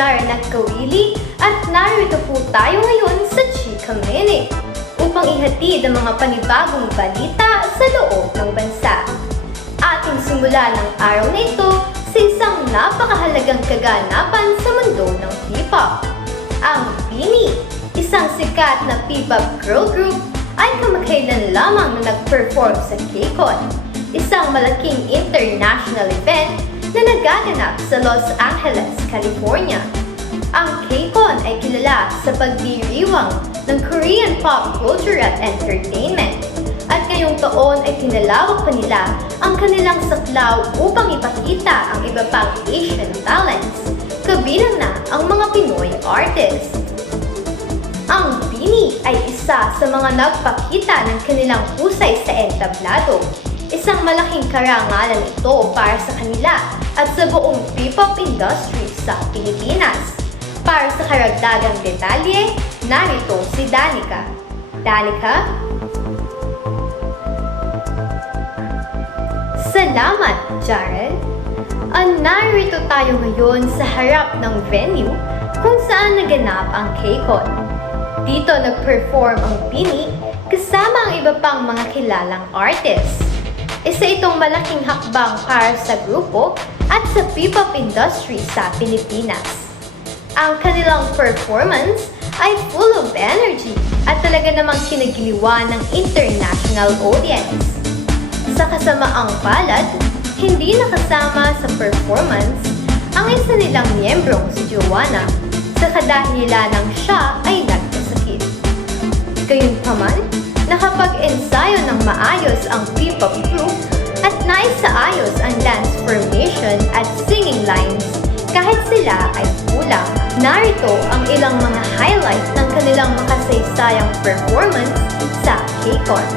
Jaren at Kawili at narito po tayo ngayon sa Chika Minute upang ihatid ang mga panibagong balita sa loob ng bansa. Ating simula ng araw na ito sa isang napakahalagang kaganapan sa mundo ng P-pop. Ang BINI, isang sikat na P-pop girl group, ay kamakailan lamang na nag-perform sa KCON, isang malaking international event na nagaganap sa Los Angeles, California. Ang KCON ay kilala sa pagdiriwang ng Korean pop culture at entertainment. At ngayong taon ay pinalawak pa nila ang kanilang saklaw upang ipakita ang iba pang Asian talents, kabilang na ang mga Pinoy artists. Ang BINI ay isa sa mga nagpakita ng kanilang husay sa entablado. Isang malaking karangalan ito para sa kanila at sa buong P-pop industry sa Pilipinas. Para sa karagdagang detalye, narito si Danica. Danica? Salamat, Jaren. Narito tayo ngayon sa harap ng venue kung saan naganap ang KCON. Dito nag-perform ang BINI kasama ang iba pang mga kilalang artists. Isa itong malaking hakbang para sa grupo at sa P-pop industry sa Pilipinas. Ang kanilang performance ay full of energy at talaga namang kinagiliwan ng international audience. Sa kasamaang palad, hindi nakasama sa performance ang isa nilang miyembrong si Joanna sa kadahilanang siya ay nagkasakit. Gayunpaman, nakapag-ensayo ng maayos ang P-pop group at naisaayos ang dance formation at singing lines kahit sila ay kulang. Narito ang ilang mga highlights ng kanilang makasaysayang performance sa KCON.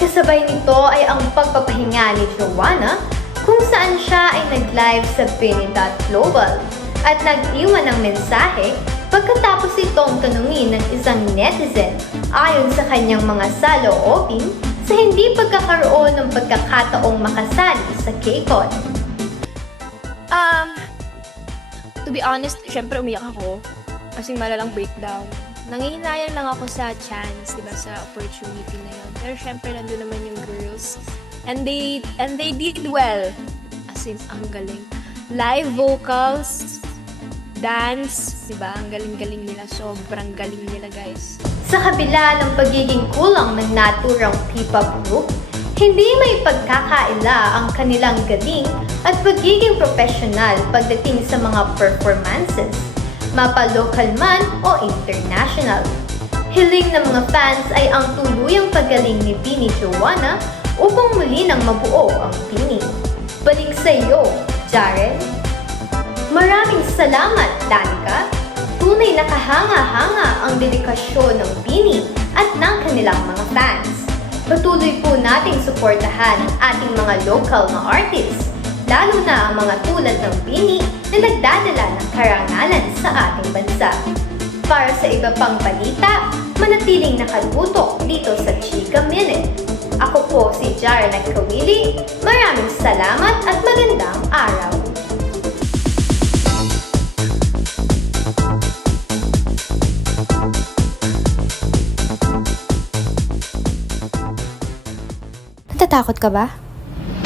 Kasabay nito ay ang pagpapahinga ni Joanna kung saan siya ay nag-live sa BINI.Global at nag-iwan ng mensahe pagkatapos itong tanungin ng isang netizen ayon sa kanyang mga saloobin sa hindi pagkakaroon ng pagkakataong makasali sa KCON. To be honest, syempre umiyak ako. Kasing malalang breakdown. Nangihinayang lang ako sa chance, diba, sa opportunity na yun. Pero syempre, nandun naman yung girls. And they did well. As in, ang galing. Live vocals, dance, diba, ang galing-galing nila. Sobrang galing nila, guys. Sa kabila ng pagiging kulang ng naturang P-pop group, hindi may pagkakaila ang kanilang galing at pagiging professional pagdating sa mga performances, mapa-local man o international. Hiling ng mga fans ay ang tuluyang paggaling ni BINI Joanna upang muli nang mabuo ang BINI. Balik sa iyo, Jaren. Maraming salamat, Danica. Tunay na kahanga-hanga ang dedikasyon ng BINI at ng kanilang mga fans. Patuloy po nating suportahan ang ating mga local na artists, lalo na ang mga tulad ng BINI na nagdadala ng karangalan sa ating bansa. Para sa iba pang balita, manatiling nakatutok dito sa Chika Minute. Ako po si Jaren at Kawili. Maraming salamat at magandang araw! Natatakot ka ba?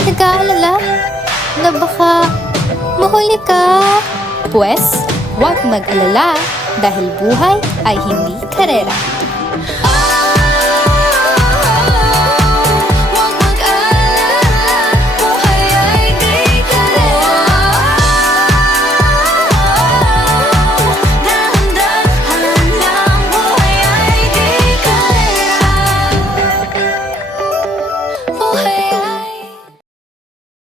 Nag-aalala na baka mahuli ka? Pwes, huwag mag-alala dahil buhay ay hindi karera.